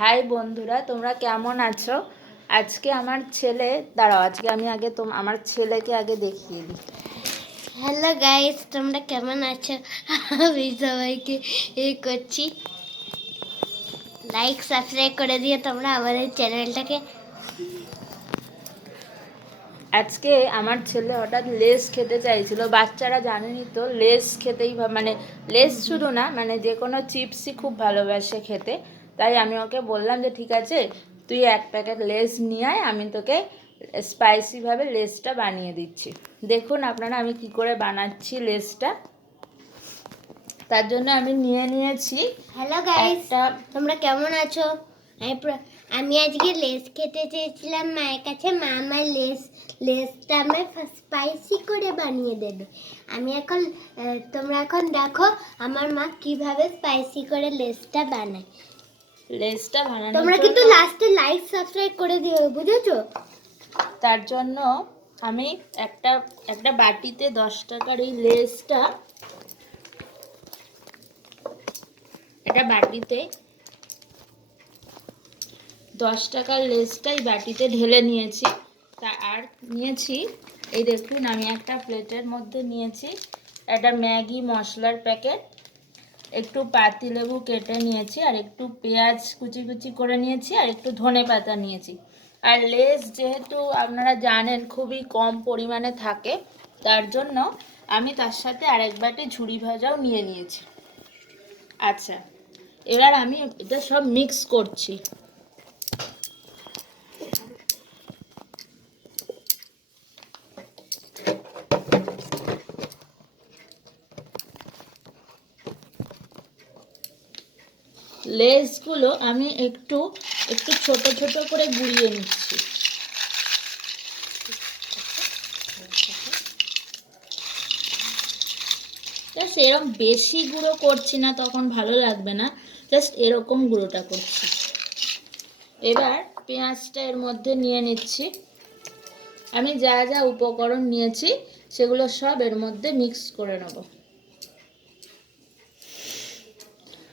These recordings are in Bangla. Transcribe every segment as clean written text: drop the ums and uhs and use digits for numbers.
হাই বন্ধুরা, তোমরা কেমন আছো? আজকে আমার ছেলে, দাঁড়াও, আজকে আমি আগে আমার ছেলেকে আগে দেখিয়ে দিই। হ্যালো গাইস, তোমরা কেমন আছো? আমি সবাইকে করছি লাইক সাবস্ক্রাইব করে দিয়ে তোমরা আমাদের চ্যানেলটাকে। আজকে আমার ছেলে হঠাৎ লেস খেতে চাইছিল। বাচ্চারা জানেনই তো, লেস খেতেই মানে লেস শুধু না, মানে যে কোনো চিপসই খুব ভালোবাসে খেতে। তাই আমি ওকে বললাম যে ঠিক আছে, তুই এক প্যাকেট লেস নিয়ে আয়, আমি তোকে স্পাইসিভাবে লেসটা বানিয়ে দিচ্ছি। দেখুন আপনারা আমি কি করে বানাচ্ছি লেসটা। তার জন্য আমি নিয়েছি। হ্যালো গাইস, তোমরা কেমন আছো? আমি আজকে লেস খেতে চেয়েছিলাম মায়ের কাছে। মা আমার লেসটা আমার স্পাইসি করে বানিয়ে দেবে। তোমরা এখন দেখো আমার মা কিভাবে স্পাইসি করে লেসটা বানায়। লেসটা বানানো তোমরা কিন্তু লাস্টে লাইক সাবস্ক্রাইব করে দিও, বুঝেছো? তার জন্য আমি একটা বাটিতে 10 টাকার এই লেসটা, এটা বাটিতে 10 টাকার লেসটাই বাটিতে ঢেলে নিয়েছি। আর নিয়েছি, এই দেখুন, আমি একটা প্লেটের মধ্যে নিয়েছি একটা ম্যাগি মশলার প্যাকেট, একটু পাতিলেবু কেটে নিয়েছি, আর একটু পেঁয়াজ কুচি কুচি করে নিয়েছি, আর একটু ধনেপাতা নিয়েছি। আর লেস যেহেতু আপনারা জানেন খুবই কম পরিমাণে থাকে, তার জন্য আমি তার সাথে আরেক বাটি ঝুরি ভাজাও নিয়ে নিয়েছি। আচ্ছা, এবার আমি এটা সব মিক্স করছি। লেসগুলো আমি একটু একটু ছোট ছোট করে গুঁড়িয়ে নিচ্ছি। জাস্ট এরকম বেশি গুঁড়ো করছি না, তখন ভালো লাগবে না, জাস্ট এরকম গুঁড়োটা করছি। এবার পেঁয়াজটা এর মধ্যে নিয়ে নিচ্ছি। আমি যা যা উপকরণ নিয়েছি সেগুলো সব এর মধ্যে মিক্স করে নেব।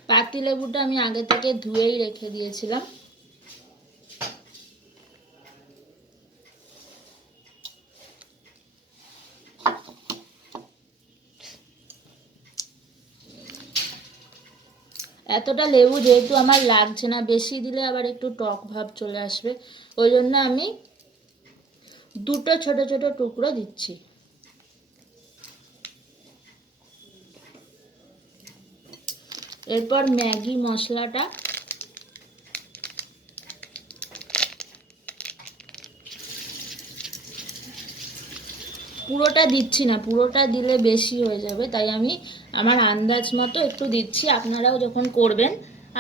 পাতিলেবুটা আমি আগে থেকে ধুয়েই রেখে দিয়েছিলাম। এতটা লেবু যেহেতু আমার লাগছে না, বেশি দিলে আবার একটু টক ভাব চলে আসবে, ওই জন্য আমি দুটো ছোট ছোট টুকরো দিচ্ছি। এরপর ম্যাগি মশলাটা, পুরোটা দিচ্ছি না, পুরোটা দিলে বেশি হয়ে যাবে, তাই আমি আমার আন্দাজ মতো একটু দিচ্ছি। আপনারাও যখন করবেন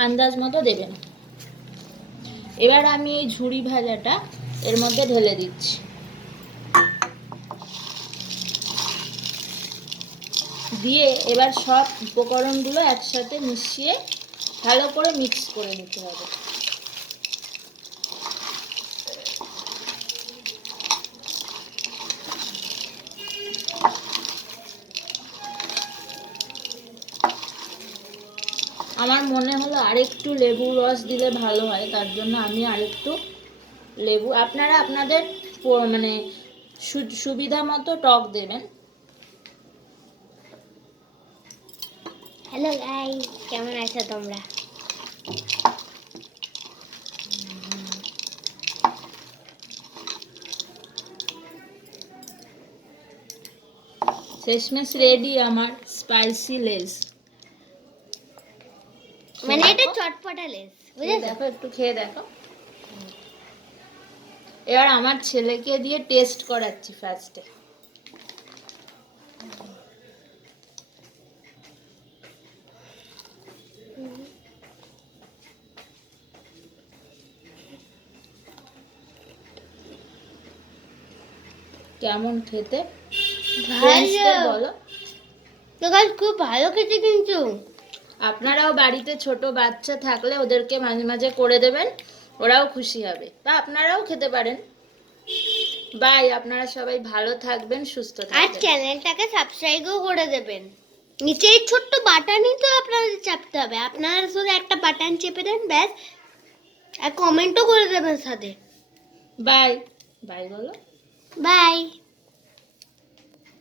আন্দাজ মতো দেবেন। এবার আমি এই ঝুরি ভাজাটা এর মধ্যে ঢেলে দিচ্ছি। দিয়ে এবার সব উপকরণগুলো একসাথে মিশিয়ে ভালো করে মিক্স করে নিতে হবে। আমার মনে হলো আরেকটু লেবু রস দিলে ভালো হয়, তার জন্য আমি আরেকটু লেবু, আপনারা আপনাদের মানে সুবিধা মতো টক দেবেন। হ্যালো গাইস, কেমন আছো তোমরা? শেষমেশ রেডি আমার স্পাইসি লেস। মানে এটা চটপটা লেস, বুঝেছো? দেখো, একটু খেয়ে দেখো। এবার আমার ছেলেকে দিয়ে টেস্ট করাচ্ছি ফার্স্টে। কেমন খেতে বলো? খুব ভালো খেতে কিন্তু। আপনারাও বাড়িতে ছোট বাচ্চা থাকলে ওদেরকে মাঝে মাঝে করে দেবেন, ওরাও খুশি হবে, বা আপনারাও খেতে পারেন। বাই, আপনারা সবাই ভালো থাকবেন, সুস্থ থাকবেন, আর চ্যানেলটাকে সাবস্ক্রাইবও করে দেবেন। নিচে এই ছোট্ট বাটনই তো আপনাদের চাপতে হবে। আপনারা শুধু একটা বাটন চেপে দেন, ব্যাস আর কমেন্টও করে দেবেন সাথে। বাই বাই বলো। বাই।